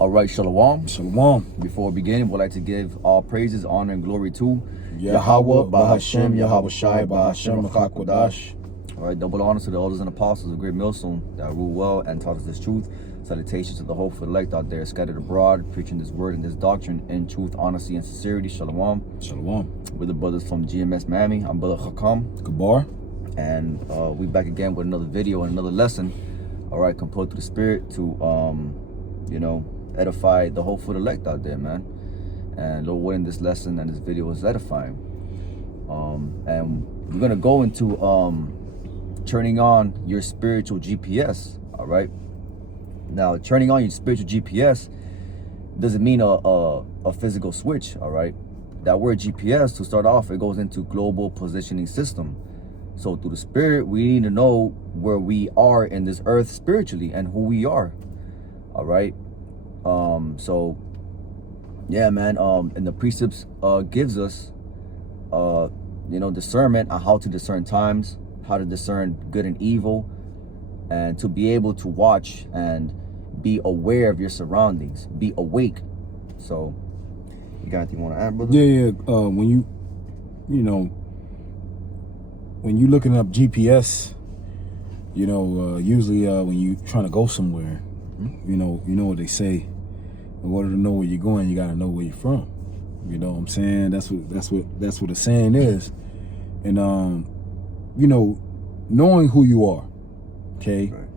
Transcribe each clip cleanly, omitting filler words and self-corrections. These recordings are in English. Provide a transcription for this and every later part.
All right, Shalom. Shalom. Before we begin, we'd like to give all praises, honor, and glory to Yahweh, Bahashem, Yahweh Shai, Bahashem, Achakodash. All right, double honors to the elders and apostles of Great Millstone that rule well and taught us this truth. Salutations to the hopeful elect out there scattered abroad, preaching this word and this doctrine in truth, honesty, and sincerity. Shalom. Shalom. We're the brothers from GMS Miami. I'm Brother Hakam. Gabar. And we back again with another video and another lesson. All right, compelled through the Spirit to, edify the hopeful elect out there, man. And Lord willing, this lesson and this video is edifying. And we're gonna go into turning on your spiritual GPS. All right. Now, turning on your spiritual GPS doesn't mean a physical switch. All right. That word GPS, to start off, it goes into global positioning system. So through the Spirit, we need to know where we are in this earth spiritually and who we are. All right. So yeah, man. And the precepts gives us discernment on how to discern times, how to discern good and evil, and to be able to watch and be aware of your surroundings, be awake. So you got anything you want to add, brother? Yeah. When you looking up GPS, usually when you trying to go somewhere, you know what they say. In order to know where you're going, you got to know where you're from. You know what I'm saying? That's what the saying is. And knowing who you are, okay, right,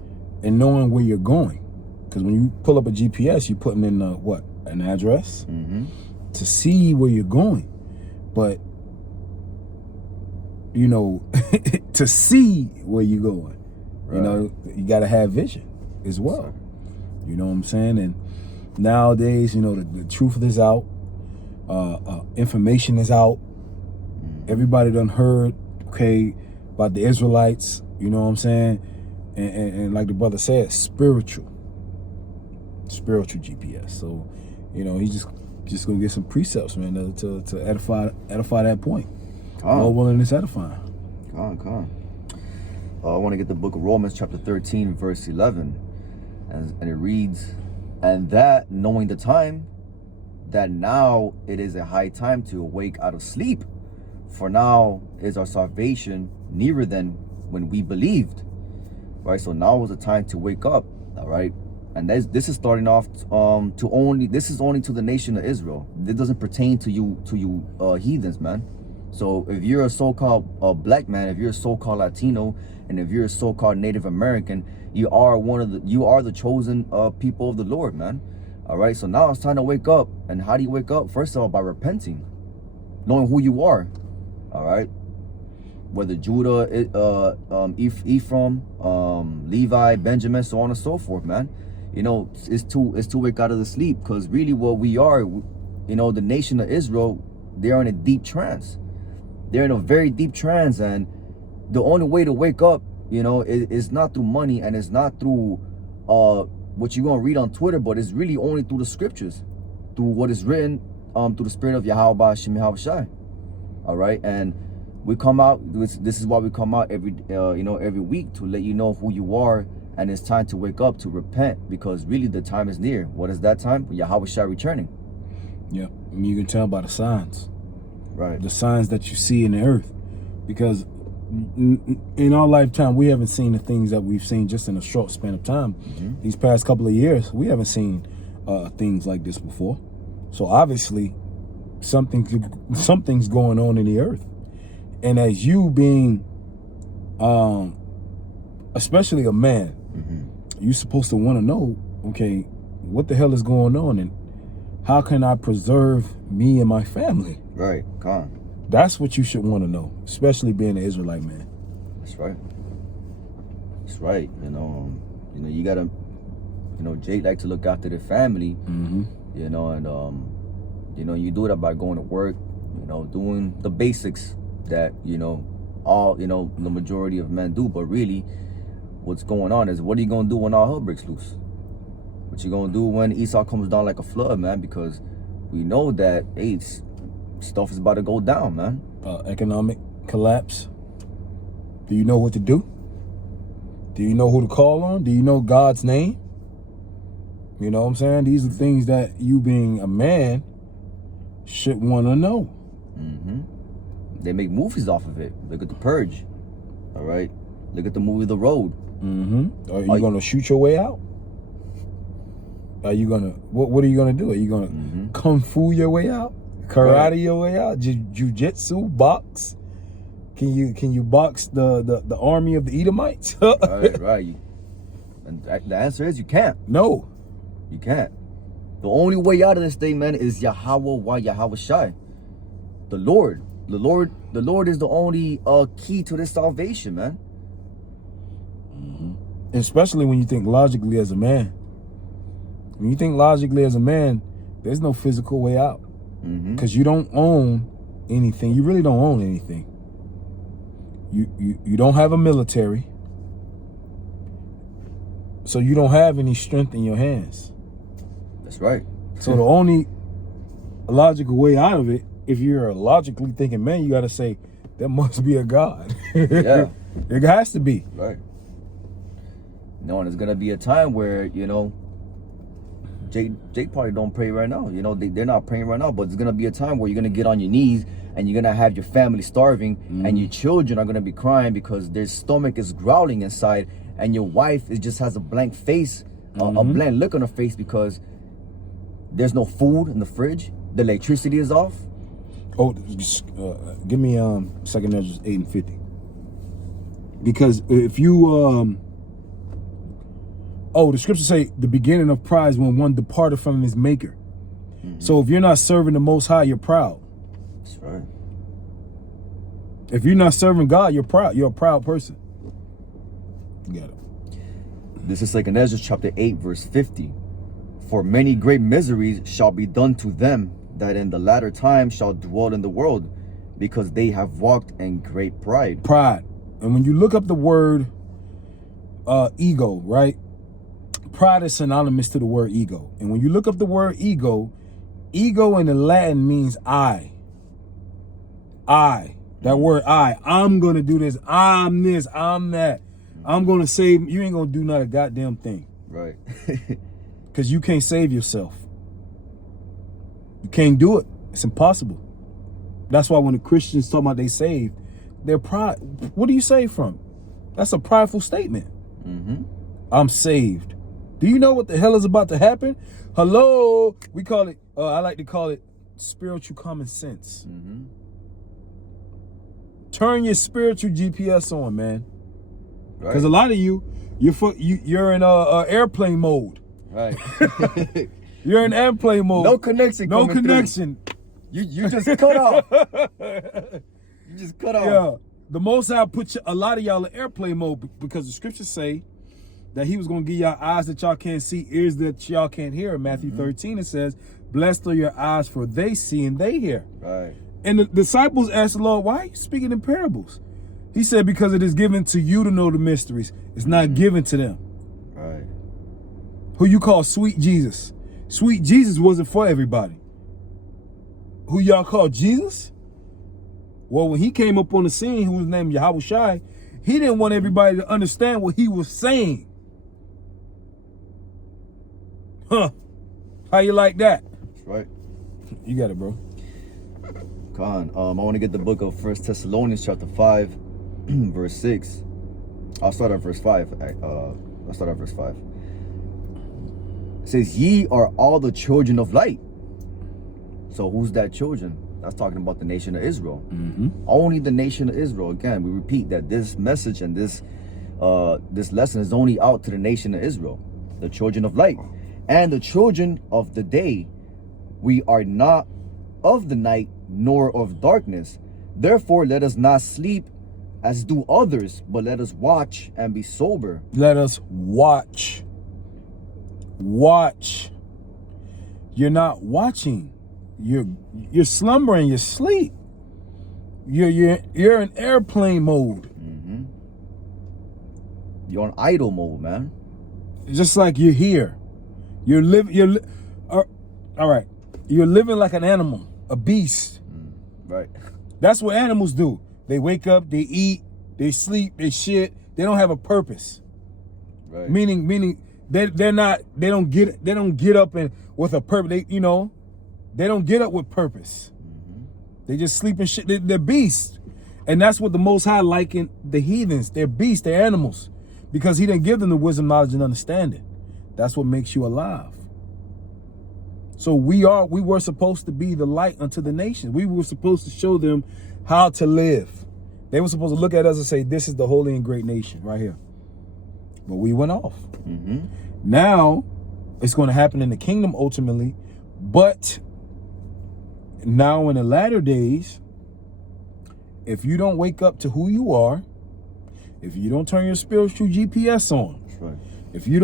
and knowing where you're going, because when you pull up a GPS, you're putting in an address to see where you're going, but to see where you're going, right, you got to have vision as well. You know what I'm saying? And nowadays, the truth is out, information is out. Everybody done heard, about the Israelites. You know what I'm saying? And like the brother said, spiritual GPS. So, he's just gonna get some precepts, man, to edify that point. Lord willing, it's edifying. I want to get the book of Romans chapter 13, verse 11. And it reads, and that knowing the time, that now it is a high time to awake out of sleep. For now is our salvation nearer than when we believed. Right? So now is the time to wake up. All right. And this is starting off this is only to the nation of Israel. This doesn't pertain to you heathens, man. So if you're a so-called black man, if you're a so-called Latino, and if you're a so-called Native American, you are the chosen people of the Lord, man. All right. So now it's time to wake up. And how do you wake up? First of all, by repenting, knowing who you are. All right. Whether Judah, Ephraim, Levi, Benjamin, so on and so forth, man. It's to wake out of the sleep, because really what we are, the nation of Israel, they're in a deep trance. They're in a very deep trance, and the only way to wake up, is not through money, and it's not through what you're gonna read on Twitter, but it's really only through the scriptures, through what is written, through the Spirit of Yahweh Bahashem Yahweh Shai. All right, and we come out. This is why we come out every week, to let you know who you are, and it's time to wake up, to repent, because really the time is near. What is that time? Yahweh Shai returning. Yeah, you can tell by the signs. Right. The signs that you see in the earth, because in our lifetime, we haven't seen the things that we've seen just in a short span of time. These past couple of years, we haven't seen things like this before. So obviously, something's going on in the earth. And as you being, especially a man, you're supposed to want to know, what the hell is going on, and how can I preserve me and my family? Right, That's what you should want to know, especially being an Israelite man. That's right. That's right. You gotta, Jake like to look after the family. And you do that by going to work, doing the basics that the majority of men do. But really, what's going on is, what are you gonna do when all hell breaks loose? What you gonna do when Esau comes down like a flood, man? Because we know that stuff is about to go down, man. Economic collapse. Do you know what to do? Do you know who to call on? Do you know God's name? You know what I'm saying? These are things that you being a man should want to know. They make movies off of it. Look at The Purge. All right. Look at the movie The Road. Are you going to shoot your way out? Are you going to, what are you going to do? Are you going to kung fu your way out? Karate your way out? Jiu-jitsu? Box? Can you box the army of the Edomites? Right. And the answer is you can't. No. You can't. The only way out of this thing, man, is Yahweh wa Yahweh Shai. The Lord is the only key to this salvation, man. Especially when you think logically as a man. When you think logically as a man, there's no physical way out. Because you don't own anything. You really don't own anything. You don't have a military. So you don't have any strength in your hands. That's right. So the only logical way out of it, if you're a logically thinking man, you got to say, there must be a God. Yeah. There has to be. Right. No, and there's going to be a time where, you know, Jake probably don't pray right now. You know, they're not praying right now, but there's going to be a time where you're going to get on your knees and you're going to have your family starving and your children are going to be crying because their stomach is growling inside and your wife just has a blank face, a blank look on her face because there's no food in the fridge. The electricity is off. Oh, give me Second Ezra 8:50. Because if you the scriptures say the beginning of pride is when one departed from his maker. So if you're not serving the Most High, you're proud. That's right. If you're not serving God, you're proud. You're a proud person. You got it. This is Second Ezra chapter 8, verse 50. For many great miseries shall be done to them that in the latter time shall dwell in the world, because they have walked in great pride. Pride. And when you look up the word ego, right? Pride is synonymous to the word ego. And when you look up the word ego in the Latin means I. That word I. I'm going to do this. I'm this. I'm that. I'm going to save. You ain't going to do not a goddamn thing. Right. Because you can't save yourself. You can't do it. It's impossible. That's why when the Christians talk about they saved, they're pride. What do you save from? That's a prideful statement. I'm saved. Do you know what the hell is about to happen? Hello. We call it, I like to call it spiritual common sense. Turn your spiritual GPS on, man. Because a lot of you're in airplane mode. Right. You're in airplane mode. No connection. No connection. You just cut off. You just cut off. Yeah. The Most High put a lot of y'all in airplane mode because the scriptures say that he was going to give y'all eyes that y'all can't see, ears that y'all can't hear. In Matthew 13, it says, blessed are your eyes for they see and they hear. Right. And the disciples asked the Lord, why are you speaking in parables? He said, because it is given to you to know the mysteries. It's not given to them. Right. Who you call sweet Jesus. Sweet Jesus wasn't for everybody. Who y'all call Jesus? Well, when he came up on the scene, who was named Yahweh Shai, he didn't want everybody to understand what he was saying. Huh. How you like that? That's right. You got it, bro. Khan, I want to get the book of 1 Thessalonians chapter 5, verse 6. I'll start at verse 5. I'll start at verse 5. It says, ye are all the children of light. So who's that children? That's talking about the nation of Israel. Only the nation of Israel. Again, we repeat that this message and this lesson is only out to the nation of Israel, the children of light. And the children of the day, we are not of the night nor of darkness. Therefore, let us not sleep as do others, but let us watch and be sober. Let us watch. Watch. You're not watching. You're slumbering. You're asleep. You're in airplane mode. You're on idle mode, man. Just like you're here. All right. You're living like an animal, a beast. Right. That's what animals do. They wake up, they eat, they sleep, they shit. They don't have a purpose. Right. Meaning They don't get up and with a purpose. They don't get up with purpose. They just sleep and shit. They're beasts. And that's what the Most High likened the heathens. They're beasts, they're animals. Because he didn't give them the wisdom, knowledge, and understanding. That's what makes you alive. So we were supposed to be the light unto the nations. We were supposed to show them how to live. They were supposed to look at us and say, this is the holy and great nation right here. But we went off. Now, it's going to happen in the kingdom ultimately. But now in the latter days, if you don't wake up to who you are, if you don't turn your spiritual GPS on, That's right. if you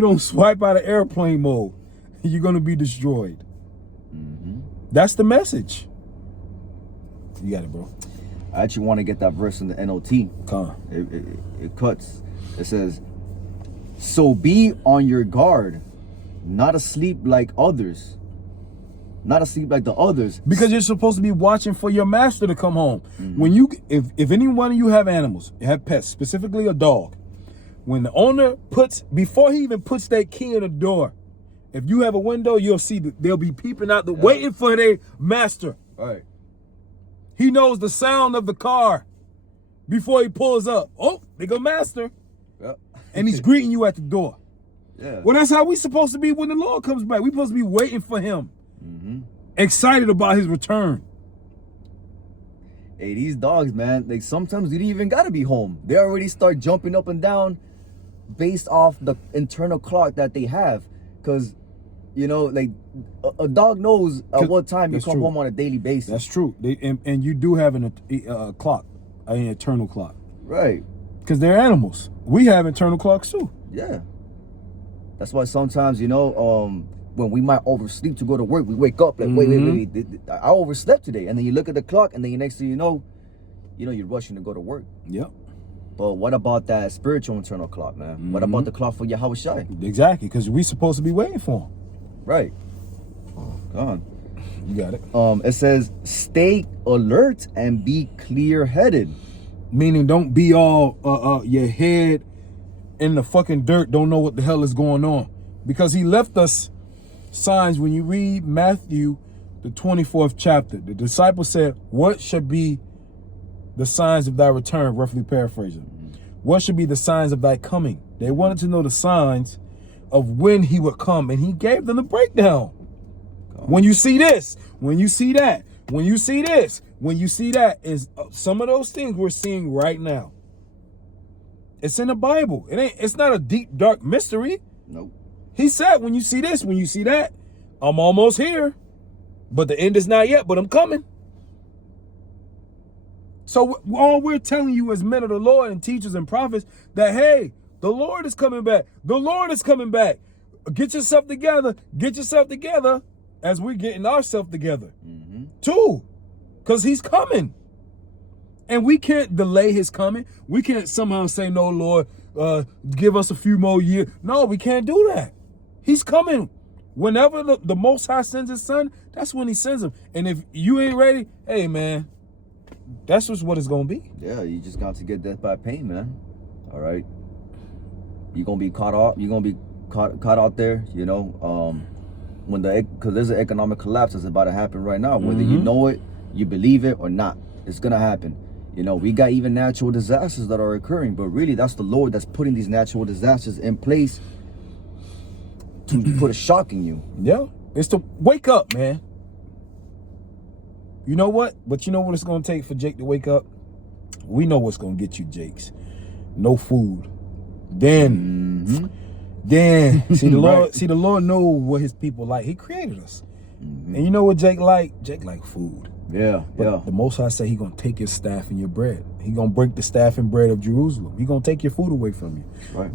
don't swipe out of airplane mode, you're going to be destroyed. That's the message. You got it, bro. I actually want to get that verse in the NLT. Come on. It cuts. It says, so be on your guard, not asleep like others. Not asleep like the others. Because you're supposed to be watching for your master to come home. When you, if any one of you have animals, you have pets, specifically a dog, when the owner before he even puts that key in the door, if you have a window, you'll see that they'll be peeping out, waiting for their master. Right. He knows the sound of the car before he pulls up. Oh, they go master. Yep. And he's greeting you at the door. Yeah. Well, that's how we supposed to be when the Lord comes back. We're supposed to be waiting for him. Excited about his return. Hey, these dogs, man, like sometimes you don't even gotta be home. They already start jumping up and down based off the internal clock that they have. Cause, like a dog knows at what time you come home on a daily basis. That's true. And you do have a clock, an internal clock. Right. Because they're animals. We have internal clocks too. Yeah. That's why sometimes, when we might oversleep to go to work, we wake up like, wait, I overslept today. And then you look at the clock, and then the next thing you know, you're rushing to go to work. Yep. But what about that spiritual internal clock, man? What about the clock for Yahweh Shai? Exactly, because we're supposed to be waiting for him. Right. Oh, God. You got it. It says, stay alert and be clear-headed. Meaning, don't be all your head in the fucking dirt, don't know what the hell is going on. Because he left us signs. When you read Matthew, the 24th chapter, the disciples said, what should be the signs of thy return? Roughly paraphrasing. What should be the signs of thy coming? They wanted to know the signs of when he would come, and he gave them the breakdown. When you see this, when you see that, when you see this, when you see that, is some of those things we're seeing right now. It's in the Bible. It's not a deep, dark mystery. Nope. He said, when you see this, when you see that, I'm almost here. But the end is not yet, but I'm coming. So all we're telling you as men of the Lord and teachers and prophets that, hey, the Lord is coming back. The Lord is coming back. Get yourself together. Get yourself together as we're getting ourselves together. Too. Because he's coming. And we can't delay his coming. We can't somehow say, no, Lord, give us a few more years. No, we can't do that. He's coming. Whenever the Most High sends his son, that's when he sends him. And if you ain't ready, hey, man, that's just what it's going to be. Yeah, you just got to get death by pain, man. All right. You're going to be caught out. You're going to be caught out there, because there's an economic collapse that's about to happen right now. Whether you know it, you believe it or not, it's going to happen. We got even natural disasters that are occurring, but really that's the Lord that's putting these natural disasters in place to put a shock in you. Yeah, it's to wake up, man. You know what? But you know what it's going to take for Jake to wake up? We know what's going to get you, Jakes. No food. Then see the Lord. Right. See the Lord know what his people like. He created us, and you know what Jake like? Jake like food. Yeah, But the Most High say he gonna take your staff and your bread. He gonna break the staff and bread of Jerusalem. He gonna take your food away from you. Right.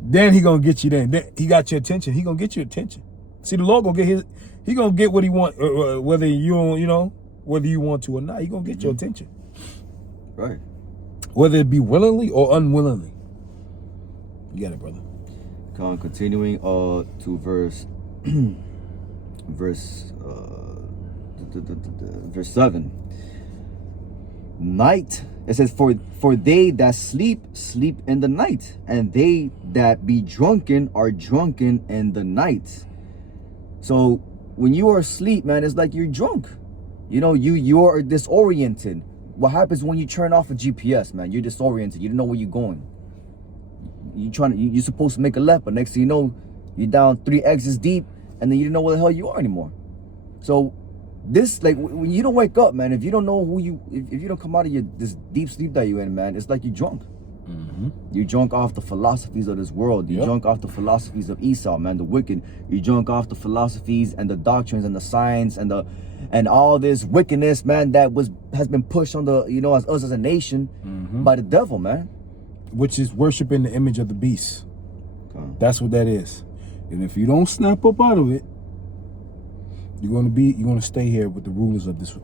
Then he gonna get you. Then he got your attention. He gonna get your attention. See, the Lord gonna get his. He gonna get what he want, whether whether you want to or not. He gonna get your attention. Right. Whether it be willingly or unwillingly. You got it, brother. Continuing to verse 7. night. It says, for they that sleep in the night, and they that be drunken are drunken in the night. So when you are asleep, man, it's like you're drunk. You know, you're disoriented. What happens when you turn off a GPS, man? You're disoriented. You don't know where you're going. You're supposed to make a left, but next thing you know, you're down 3 exits deep, and then you don't know where the hell you are anymore. So this, like, when you don't wake up, man, if you don't know if you don't come out of this deep sleep that you're in, man, it's like you're drunk. Mm-hmm. You're drunk off the philosophies of this world. You're drunk off the philosophies of Esau, man, the wicked. You're drunk off the philosophies and the doctrines and the science and all this wickedness, man, that has been pushed on the, you know, as us as a nation by the devil, man. Which is worshiping the image of the beast. Okay. That's what that is. And if you don't snap up out of it, you're gonna stay here with the rulers of this the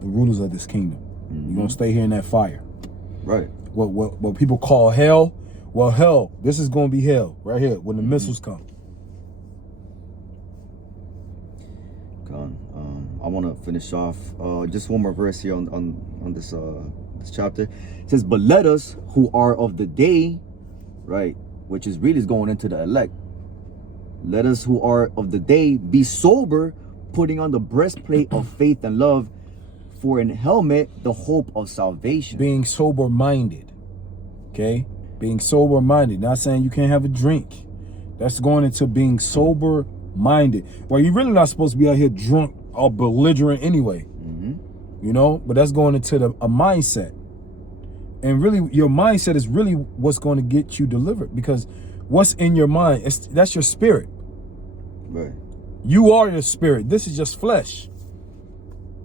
rulers of this kingdom. You're gonna stay here in that fire. Right. What people call hell. Well, hell, this is gonna be hell right here when the missiles come. I want to finish off just one more verse here on this chapter. It says, but let us who are of the day, right, which is really going into the elect, let us who are of the day be sober, putting on the breastplate of faith and love, for in helmet the hope of salvation. Being sober minded. Okay, being sober minded. Not saying you can't have a drink. That's going into being sober minded. Well, you're really not supposed to be out here drunk or belligerent anyway. You know, but that's going into a mindset. And really, your mindset is really what's going to get you delivered, because what's in your mind, that's your spirit. Right. You are your spirit. This is just flesh.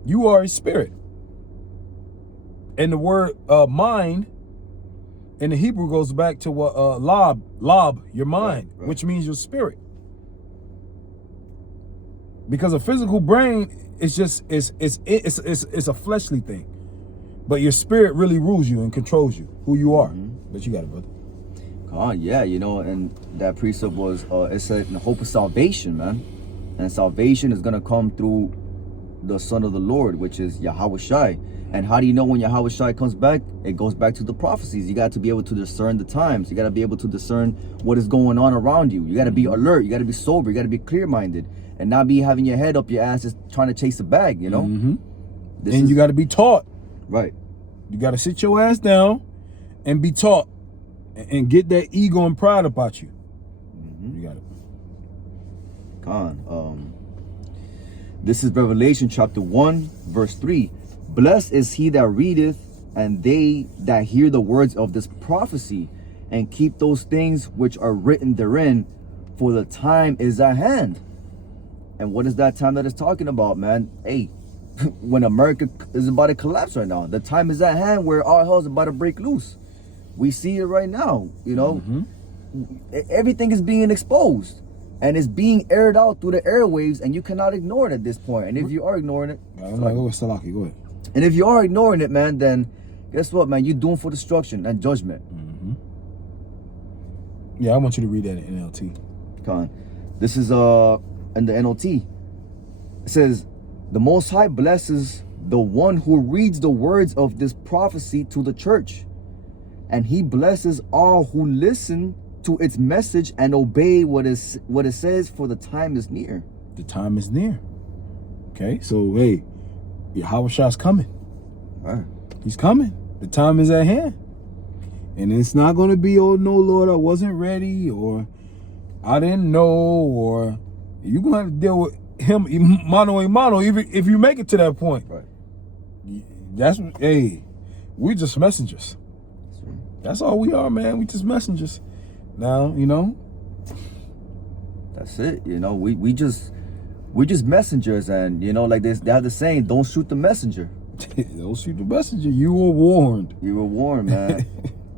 You are a spirit. And the word mind in the Hebrew goes back to what lob, your mind, right. which means your spirit. Because a physical brain is just it's a fleshly thing, but your spirit really rules you and controls you, who you are. But you got it, brother. Yeah, you know, and that precept was it said the hope of salvation, man, and salvation is gonna come through the Son of the Lord, which is Yahweh Shai. And how do you know when Yahweh Shai comes back? It goes back to the prophecies. You got to be able to discern the times. You got to be able to discern what is going on around you. You got to be alert. You got to be sober. You got to be clear-minded, and not be having your head up your ass just trying to chase a bag, you know? And you got to be taught. Right. You got to sit your ass down and be taught and get that ego and pride about you. You got it. This is Revelation chapter 1, verse 3. Blessed is he that readeth, and they that hear the words of this prophecy, and keep those things which are written therein, for the time is at hand. And what is that time that it's talking about, man? Hey, when America is about to collapse right now, the time is at hand where all hell is about to break loose. We see it right now, you know. Everything is being exposed, and it's being aired out through the airwaves, and you cannot ignore it at this point. And if you are ignoring it, Go ahead. And if you are ignoring it, man, then guess what, man? You're doomed for destruction and judgment. Yeah, I want you to read that in NLT. This is in the NLT. It says, the Most High blesses the one who reads the words of this prophecy to the church, and he blesses all who listen to its message and obey what it says, for the time is near. The time is near. Okay, so hey, Yahweh Shai's coming. Right. He's coming. The time is at hand. And it's not going to be, oh no, Lord, I wasn't ready, or I didn't know, or you're going to have to deal with him mano a mano, even if you make it to that point. Right. That's, hey, we're just messengers. That's all we are, man. We just messengers. Now, you know. That's it. You know, we're just messengers, and you know, like they have the saying, don't shoot the messenger. Don't shoot the messenger. You were warned. You were warned, man.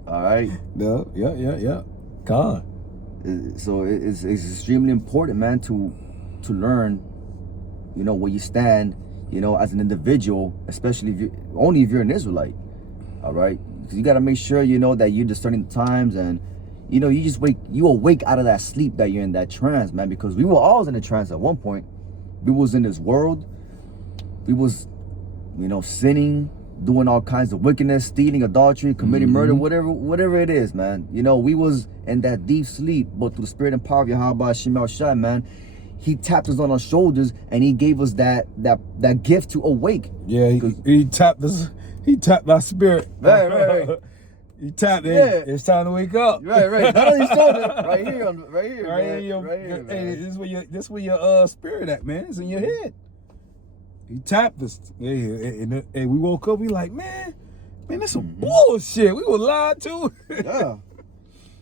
All right. Yeah. God. So it's extremely important, man, to learn, you know, where you stand, you know, as an individual, especially if you're an Israelite. All right, because you got to make sure, you know, that you're discerning the times, and you know, you awake out of that sleep that you're in, that trance, man, because we were always in a trance at one point. We was in this world. We was, you know, sinning, doing all kinds of wickedness, stealing, adultery, committing murder, whatever it is, man. You know, we was in that deep sleep, but through the spirit and power of Yahweh Hashem Shai, man, he tapped us on our shoulders and he gave us that gift to awake. Yeah, he tapped us. He tapped our spirit. Right. He tapped it. Yeah. It's time to wake up. Right. Not on your shoulder. Right here, man. Right here, hey, this where your spirit at, man. It's in your head. He tapped us. And we woke up. We like, man, that's some bullshit. We were lied to. Yeah.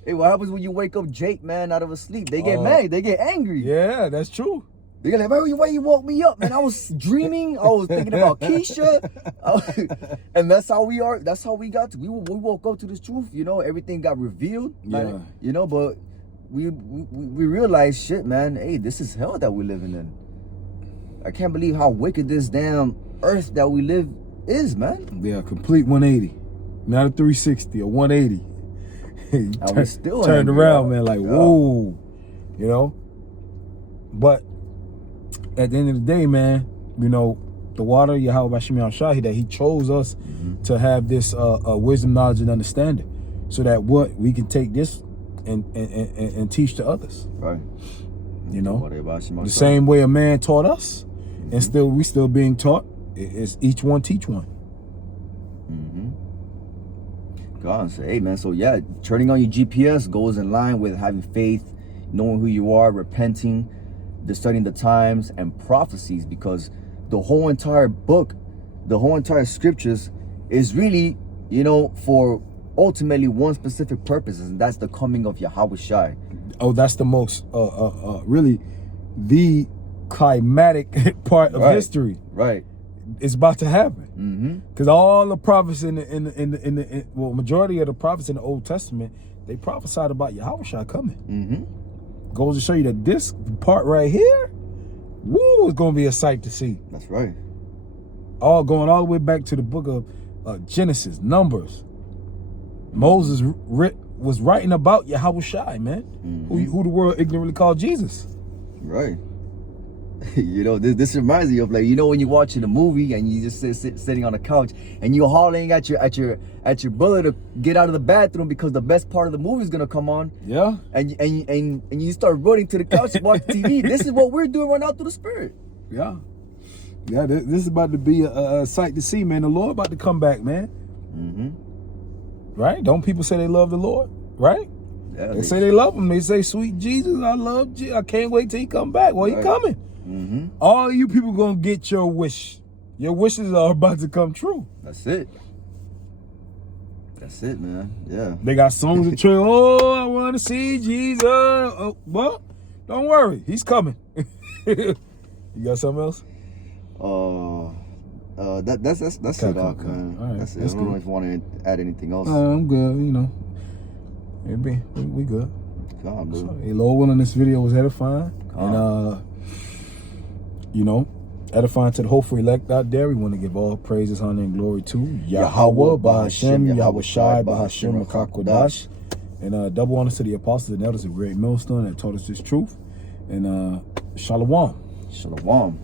Hey, what happens when you wake up Jake, man, out of a sleep? They get mad. They get angry. Yeah, that's true. They get like, why you woke me up, man? I was dreaming. I was thinking about Keisha. And that's how we are. That's how we got to. We woke up to this truth. You know, everything got revealed. Yeah. Like, you know, but we realized, shit, man. Hey, this is hell that we're living in. I can't believe how wicked this damn earth that we live is, man. Yeah, complete 180, not a 360, a 180. And we still turned angry, around, man. Like, whoa, you know. But at the end of the day, man, you know, the water, Yahweh Hashem Shahi, that he chose us to have this wisdom, knowledge, and understanding, so that we can take this and teach to others. Right. You know, the same way a man taught us, and we still being taught. It's each one teach one. God say, hey, man. So yeah, turning on your GPS goes in line with having faith, knowing who you are, repenting, studying the times and prophecies, because the whole entire book, the whole entire scriptures is really, you know, for ultimately one specific purpose, and that's the coming of Yahweh Shai. Oh, that's the most really the climatic part of history. Right. It's about to happen. Because all the prophets in the majority of the prophets in the Old Testament, they prophesied about Yahweh Shai coming. Goes to show you that this part right here, woo, is going to be a sight to see. That's right. Going all the way back to the book of Genesis, Numbers. Moses was writing about Yahweh Shai, man, who the world ignorantly called Jesus. Right. You know, this reminds me of, like, you know, when you're watching a movie and you just sitting on the couch and you're hollering at your brother to get out of the bathroom because the best part of the movie is gonna come on. Yeah. And you start running to the couch to watch TV. This is what we're doing right now through the spirit. Yeah. Yeah. This is about to be a sight to see, man. The Lord about to come back, man. Right? Don't people say they love the Lord? Right? Yeah, they say they love him. They say, sweet Jesus, I love Jesus. I can't wait till he come back. Well, he coming. All you people gonna get your wish. Your wishes are about to come true. That's it. That's it, man. Yeah. They got songs that trail. Oh, I want to see Jesus. Oh, well, don't worry, he's coming. You got something else? That's it, Doc, man. All right, that's it. I don't know if you want to add anything else. I'm good. You know, we good. God, dude. So, Lord willing, this video was edifying, and you know, edifying to the hopeful elect out there. We want to give all praises, honor, and glory to Yahweh, Bahashem, Yahweh Shai, Bahashem, Makakodash. And double honors to the apostles and elders of Great Millstone that taught us this truth. And Shalom. Shalom.